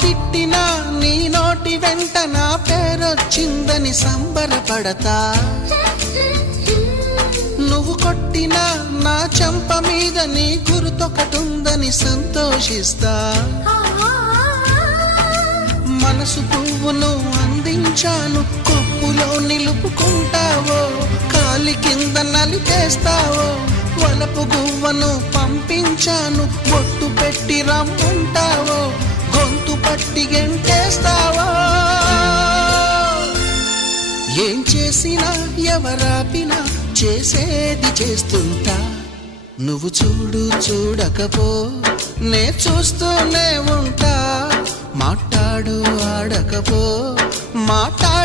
తిట్టినా నీ నోటి వెంట నా పేరొచ్చిందని సంబరపడతా. నువ్వు కొట్టినా నా చెంప మీద నీ గుర్తొకటుందని సంతోషిస్తా. మనసు పువ్వును అందించాను, కొప్పులో నిలుపుకుంటావో, కాలి కింద నలిపేస్తావో. వలపు గువ్వను పంపించాను, బొట్టు పెట్టి రమ్మంటావో, గొంతు పట్టి గెంటేస్తావో. ఏం చేసినా ఎవరాపినా చేసేది చేస్తుంటా. నువ్వు చూడు చూడకపో నే చూస్తూనే ఉంటా. మాట్లాడు ఆడకపో మాట్లాడు